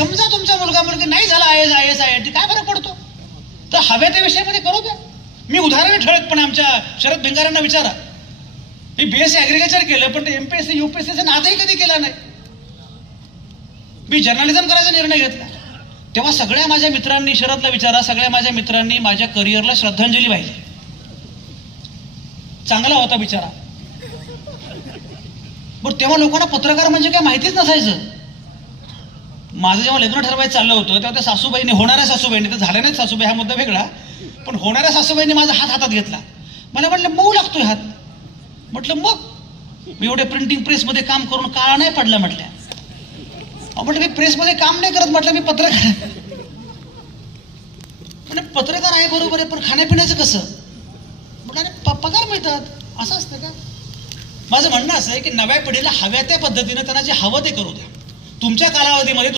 समजा तुमचा मुलगा मुलगी नाही झाला I S I S I I T काय फरक पडतो? तर हव्या त्या विषयामध्ये करू द्या. मी उदाहरण ठळकपणे आमच्या शरद भिंगारांना विचारा. मी बीएससी ॲग्रिकल्चर केलं पण ते M P S U P S एचं नादही कधी केला नाही. मी जर्नलिझम करायचा निर्णय घेतला. तेव्हा सगळ्या माझ्या मित्रांनी शरदला विचारा सगळ्या माझ्या मित्रांनी माझ्या करिअरला श्रद्धांजली वाहिली. चांगला होता बिचारा. बरं तेव्हा लोकांना पत्रकार म्हणजे काय माहितीच नसायचं. माझं जेव्हा लग्न ठरवायचं चाललं होतं तेव्हा त्या सासूबाईने होणाऱ्या सासूबाईने तर झाल्या नाही सासूबाई हा मुद्दा वेगळा पण होणाऱ्या सासूबाईने माझा हात हातात घेतला. मला म्हटलं मऊ लागतोय हात. म्हटलं मग? मी एवढे प्रिंटिंग प्रेसमध्ये काम करून काळा नाही पडला म्हटल्या. म्हटलं मी प्रेसमध्ये काम नाही करत म्हटलं मी पत्रकार म्हणजे पत्रकार आहे बरोबर आहे पण खाण्यापिण्याचं कसं? म्हटलं अरे पगार मिळतात. असं असतं का? माझं म्हणणं असं आहे की नव्या पिढीला हव्या त्या पद्धतीने त्यांना जे हवं ते करू द्या. तुमच्या कालावधीमध्ये